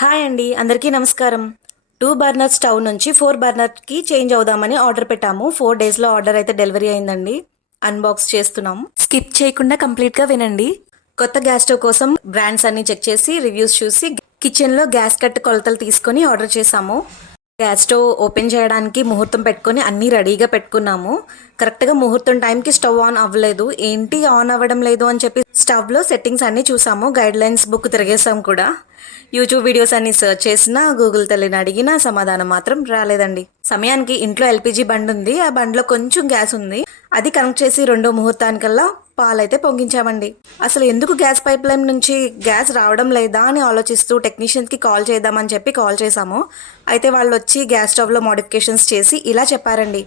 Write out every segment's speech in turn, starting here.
Hi అండి అందరికీ నమస్కారం. టూ బర్నర్ స్టవ్ నుంచి ఫోర్ బర్నర్కి చేంజ్ అవుదామని ఆర్డర్ పెట్టాము. ఫోర్ డేస్లో ఆర్డర్ అయితే డెలివరీ అయిందండి. అన్బాక్స్ చేస్తున్నాం. స్కిప్ చేయకుండా కంప్లీట్గా వినండి. కొత్త గ్యాస్ స్టవ్ కోసం బ్రాండ్స్ అన్ని చెక్ చేసి రివ్యూస్ చూసి కిచెన్లో గ్యాస్ కట్ కొలతలు తీసుకొని ఆర్డర్ చేసాము గ్యాస్ స్టవ్ ఓపెన్ చేయడానికి ముహూర్తం పెట్టుకొని అన్నీ రెడీగా పెట్టుకున్నాము. కరెక్ట్గా ముహూర్తం టైంకి స్టవ్ ఆన్ అవ్వలేదు. ఏంటి ఆన్ అవ్వడం లేదు అని చెప్పి స్టవ్లో సెట్టింగ్స్ అన్నీ చూసాము. గైడ్ లైన్స్ బుక్ తిరిగేసాం కూడా. యూట్యూబ్ వీడియోస్ అన్ని సెర్చ్ చేసినా గూగుల్ తల్లిని అడిగినా సమాధానం మాత్రం రాలేదండి. సమయానికి ఇంట్లో ఎల్పిజి బండి ఉంది. ఆ బండిలో కొంచెం గ్యాస్ ఉంది. అది కనెక్ట్ చేసి రెండో ముహూర్తానికల్లా పాలైతే పొంగించామండి. అసలు ఎందుకు గ్యాస్ పైప్ లైన్ నుంచి గ్యాస్ రావడం లేదా అని ఆలోచిస్తూ టెక్నీషియన్స్కి కాల్ చేద్దామని చెప్పి కాల్ చేశాము. అయితే వాళ్ళు వచ్చి గ్యాస్ స్టవ్లో మోడిఫికేషన్స్ చేసి ఇలా చెప్పారండి.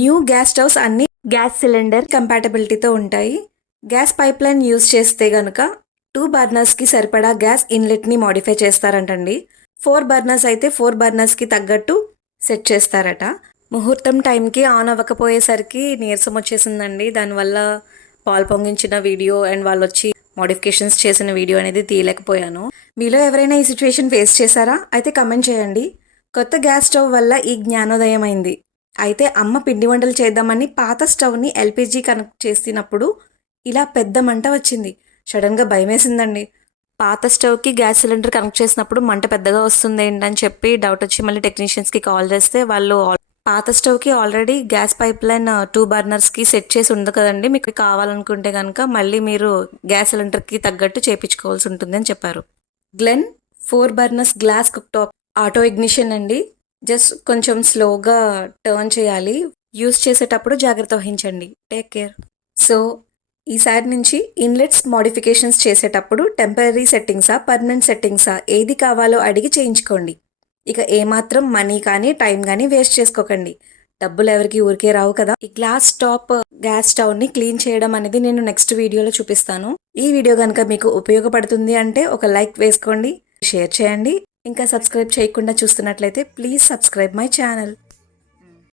న్యూ గ్యాస్ స్టవ్స్ అన్ని గ్యాస్ సిలిండర్ కంపాటబిలిటీతో ఉంటాయి. గ్యాస్ పైప్ లైన్ యూజ్ చేస్తే గనుక టూ బర్నర్స్కి సరిపడా గ్యాస్ ఇన్లెట్ని మాడిఫై చేస్తారంటండి. ఫోర్ బర్నర్స్ అయితే ఫోర్ బర్నర్స్కి తగ్గట్టు సెట్ చేస్తారట. ముహూర్తం టైంకి ఆన్ అవ్వకపోయేసరికి నీరసం వచ్చేసిందండి. దానివల్ల పాలు పొంగించిన వీడియో అండ్ వాళ్ళు వచ్చి మోడిఫికేషన్స్ చేసిన వీడియో అనేది తీయలేకపోయాను. మీలో ఎవరైనా ఈ సిచ్యువేషన్ ఫేస్ చేశారా? అయితే కమెంట్ చేయండి. కొత్త గ్యాస్ స్టవ్ వల్ల ఈ జ్ఞానోదయం అయింది. అయితే అమ్మ పిండి వంటలు చేద్దామని పాత స్టవ్ని ఎల్పిజి కనెక్ట్ చేసినప్పుడు ఇలా పెద్ద మంట వచ్చింది. సడన్గా భయమేసిందండి. పాత స్టవ్కి గ్యాస్ సిలిండర్ కనెక్ట్ చేసినప్పుడు మంట పెద్దగా వస్తుంది ఏంటని చెప్పి డౌట్ వచ్చి మళ్ళీ టెక్నీషియన్స్కి కాల్ చేస్తే వాళ్ళు ఆల్- పాత స్టవ్కి already gas pipeline two బర్నర్స్కి సెట్ చేసి ఉంది కదండి. మీకు కావాలనుకుంటే కనుక మళ్ళీ మీరు గ్యాస్ సిలిండర్కి తగ్గట్టు చేపించుకోవాల్సి ఉంటుంది అని చెప్పారు. Glen four burners glass cooktop auto ignition అండి. జస్ట్ కొంచెం స్లోగా టర్న్ చేయాలి. యూస్ చేసేటప్పుడు జాగ్రత్త వహించండి. టేక్ కేర్ సో ఈసారి నుంచి ఇన్లెట్స్ మోడిఫికేషన్స్ చేసేటప్పుడు టెంపరీ సెట్టింగ్సా పర్మనెంట్ సెట్టింగ్సా ఏది కావాలో అడిగి చేయించుకోండి. ఇక ఏమాత్రం మనీ కానీ టైం కానీ వేస్ట్ చేసుకోకండి. డబ్బులు ఎవరికి ఊరికే రావు కదా. ఈ గ్లాస్ టాప్ గ్యాస్ స్టవ్ని క్లీన్ చేయడం అనేది నేను నెక్స్ట్ వీడియోలో చూపిస్తాను. ఈ వీడియో కనుక మీకు ఉపయోగపడుతుంది అంటే ఒక లైక్ వేసుకోండి షేర్ చేయండి. ఇంకా సబ్స్క్రైబ్ చేయకుండా చూస్తున్నట్లయితే ప్లీజ్ సబ్స్క్రైబ్ మై ఛానల్.